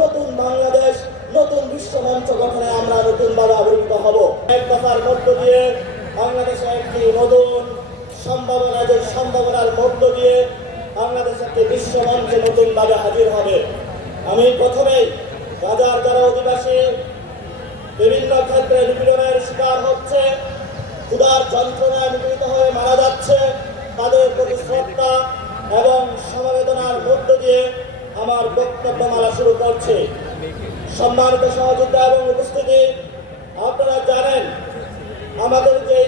নতুন বাংলাদেশ, নতুন বিশ্বমঞ্চ গঠনে আমরা নতুনভাবে আবির্ভূত হব। এক দফার মধ্য দিয়ে বাংলাদেশে একটি নতুন সম্ভাবনা, যে সম্ভাবনার মধ্য দিয়ে বাংলাদেশ একটি বিশ্বমঞ্চে নতুনভাবে হাজির হবে। আমি প্রথমেই গাজার যারা অধিবাসী বিভিন্ন ক্ষেত্রে নিপীড়নের শিকার হচ্ছে, ক্ষুধার যন্ত্রণায় নিপীড়িত হয়ে মারা যাচ্ছে, তাদের প্রতি শ্রদ্ধা এবং সমবেদনার মধ্য দিয়ে আমার বক্তব্যমালা শুরু করছি। সম্মানিত সহযোগিতা এবং উপস্থিতি, আপনারা জানেন আমাদের যে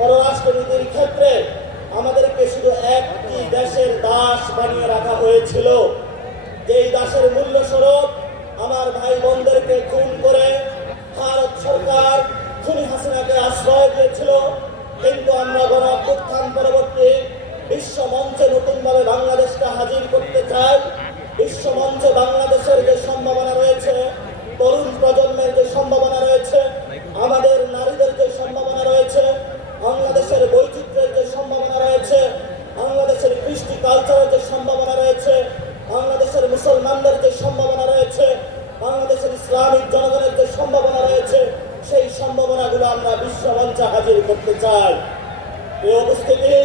পররাষ্ট্রনীতির ক্ষেত্রে আমাদেরকে শুধু একটি দেশের দাস বানিয়ে রাখা হয়েছিল। যেই দাসের মূল্য স্বরূপ আমার ভাই বোনদেরকে খুন করে ভারত সরকার খুনি হাসিনাকে আশ্রয় দিয়েছিল। কিন্তু আমরা গণ অভ্যুত্থান পরবর্তী বিশ্ব মঞ্চে নতুনভাবে বাংলাদেশকে হাজির করতে চাই। বিশ্ব মঞ্চে বাংলাদেশের যে সম্ভাবনা রয়েছে, তরুণ প্রজন্মের যে সম্ভাবনা রয়েছে, আমাদের নারীদের যে সম্ভাবনা রয়েছে, বাংলাদেশের বৈচিত্র্যের যে সম্ভাবনা রয়েছে, বাংলাদেশের কৃষ্টি কালচারের যে সম্ভাবনা রয়েছে, বাংলাদেশের মুসলমানদের যে সম্ভাবনা রয়েছে, বাংলাদেশের ইসলামিক জনগণের যে সম্ভাবনা রয়েছে, সেই সম্ভাবনাগুলো আমরা বিশ্ব মঞ্চে হাজির করতে চাই। এই উপস্থিতি,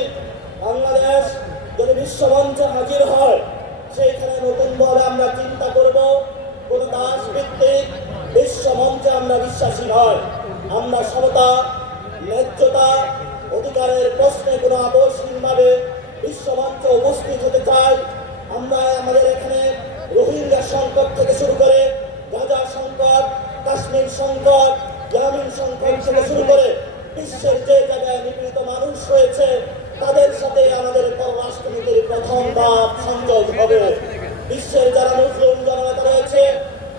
বাংলাদেশ যদি বিশ্ব মঞ্চে হাজির হয়, সেইখানে নতুনভাবে আমরা চিন্তা করব। কোন দাস ভিত্তিক বিশ্ব মঞ্চে আমরা বিশ্বাসী নয়। আমরা সমতা, ন্যায্যতা, অধিকারের প্রশ্নে কোনো আপোষহীনভাবে বিশ্ব মঞ্চে উপস্থিত হতে চাই। আমরা আমাদের এখানে রোহিঙ্গা সংকট থেকে শুরু করে গাজা সংকট, কাশ্মীর সংকট, গ্রামীণ সংকট থেকে শুরু করে বিশ্বের যে জায়গায় নিপীড়িত মানুষ রয়েছে, তাদের সাথে আমাদের পররাষ্ট্রনীতির প্রথম ধাপ সংযোগ হবে। বিশ্বের যারা মুসলিম জনতা রয়েছে,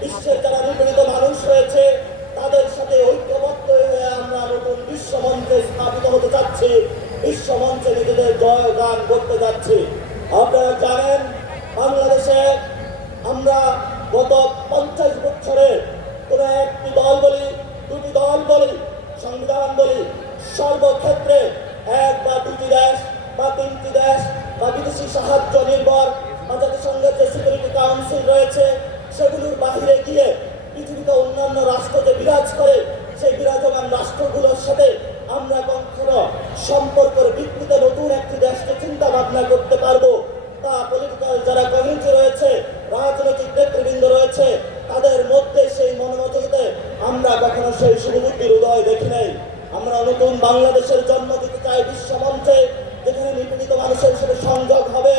বিশ্বের যারা নিপীড়িত মানুষ রয়েছে, তাদের সাথে ঐক্যবদ্ধ হয়ে আমরা নতুন বিশ্ব মঞ্চে স্থাপিত হতে যাচ্ছি, বিশ্ব মঞ্চে নিজেদের জয়গান করতে যাচ্ছি। আপনারা জানেন বাংলাদেশে আমরা গত 50 বছরে কোন একটি দল বলি, দুটি দল বলি, সংবিধান বলি, সর্বক্ষেত্রে এক বা দুটি দেশ বা তিনটি দেশ বা বিদেশি সাহায্য নির্ভর বা জাতিসংঘের যে সিকিউরিটি কাউন্সিল রয়েছে, সেগুলোর বাহিরে গিয়ে পৃথিবীতে অন্যান্য রাষ্ট্র যে বিরাজ করে, সেই বিরাজমান রাষ্ট্রগুলোর সাথে আমরা কখনো সম্পর্কের ভিত্তিতে নতুন একটি দেশকে চিন্তা ভাবনা করতে পারবো তা পলিটিক্যাল যারা কমিউনিটি রয়েছে, রাজনৈতিক নেতৃবৃন্দ রয়েছে, তাদের মধ্যে সেই মনোমতিতে আমরা কখনো সেই শুভবুদ্ধির উদয় দেখি নাই। আমরা নতুন বাংলাদেশের জন্ম দিতে চাই বিশ্ব মঞ্চে, যেখানে নিপীড়িত মানুষের সাথে সংযোগ হবে,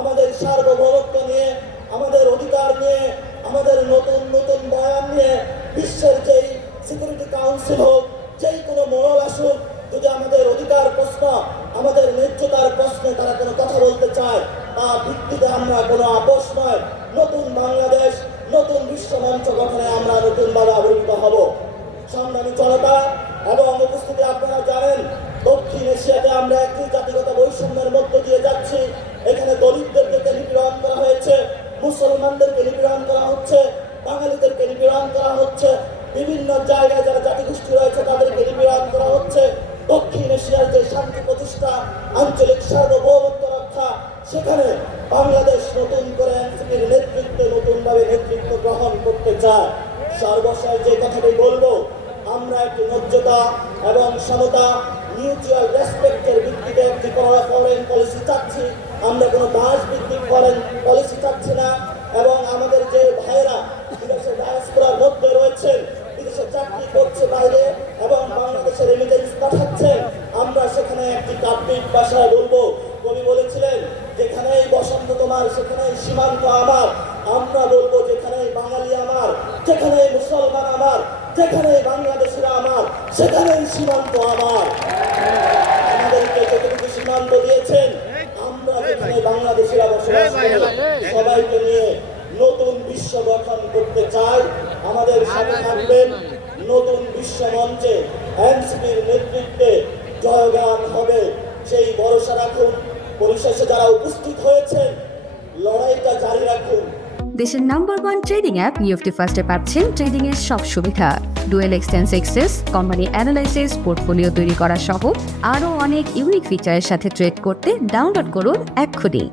আমাদের সার্বভৌমত্ব নিয়ে, আমাদের অধিকার নিয়ে, আমাদের নতুন নতুন বয়ান নিয়ে বিশ্বের যেই সিকিউরিটি কাউন্সিল হোক, যেই কোনো মহল আসুক, যদি আমাদের অধিকার প্রশ্ন, আমাদের ন্যায্যতার প্রশ্নে তারা কোনো কথা বলতে চায়, তা ভিত্তিতে আমরা কোনো আপোষ নয়। নতুন বাংলাদেশ, নতুন বিশ্ব মঞ্চ গঠনে আমরা নতুনভাবে আবির্ভূত হব। সংগ্রামী জনতা এবং উপস্থিতি, আপনারা জানেন দক্ষিণ এশিয়াতে আমরা একটি জাতিগত বৈষম্যের মধ্য দিয়ে যাচ্ছি। এখানে দলিতদেরকে নিপীড়ন করা হয়েছে, মুসলমানদেরকে নিপীড়ন করা হচ্ছে, বাঙালিদেরকে নিপীড়ন করা হচ্ছে, বিভিন্ন জায়গায় যারা জাতিগোষ্ঠী রয়েছে তাদেরকে নিপীড়ন করা হচ্ছে। দক্ষিণ এশিয়ার যে শান্তি প্রতিষ্ঠা, আঞ্চলিক সার্বভৌমত্ব রক্ষা, সেখানে বাংলাদেশ নতুন করে এনসিপির নেতৃত্বে নতুনভাবে নেতৃত্ব গ্রহণ করতে চায়। সর্বশেষ যে কথাটি বলবো, আমরা একটি ন্যায্যতা এবং সমতা, মিউচুয়াল রেসপেক্টের ভিত্তিতে একটি ফরেন পলিসি চাচ্ছি। আমরা কোনো দাস ভিত্তিক ফরেন পলিসি চাচ্ছি না। এবং আমাদের যে ভাইয়েরা বিদেশে ডায়াসপোরার মধ্যে রয়েছেন, বিদেশে চাকরি করছে বাইরে এবং বাংলাদেশে রেমিটেন্স পাঠাচ্ছেন, আমরা সেখানে একটি কাব্যিক ভাষায় বলবো। কবি বলেছিলেন, যেখানেই বসন্ত তোমার সেখানেই সীমান্ত আমার। আমরা বলবো, যেখানেই বাঙালি আমার, যেখানেই মুসলমান আমার, যেখানেই বাংলাদেশিরা আমার, সেখানেই সীমান্ত আমার। আমাদেরকে যতটুকু সীমান্ত দিয়েছেন, আমরা যেখানে বাংলাদেশিরা বসবাস করি, সবাইকে নিয়ে নতুন বিশ্ব গঠন করতে চাই। আমাদের সাথে থাকবেন। নতুন বিশ্ব মঞ্চে এনসিপির নেতৃত্বে জয়গান হবে, সেই ভরসা রাখুন। পরিশেষে যারা উপস্থিত হয়েছেন, লড়াইটা জারি রাখুন। দেশের নাম্বার 1 ট্রেডিং অ্যাপ নিফটি ফার্স্টে পাচ্ছেন ট্রেডিং এর সব সুবিধা, dual exchange access, company analysis, portfolio তৈরি করা সহ আরও অনেক ইউনিক ফিচারের সাথে ট্রেড করতে ডাউনলোড করুন এক্ষুনি।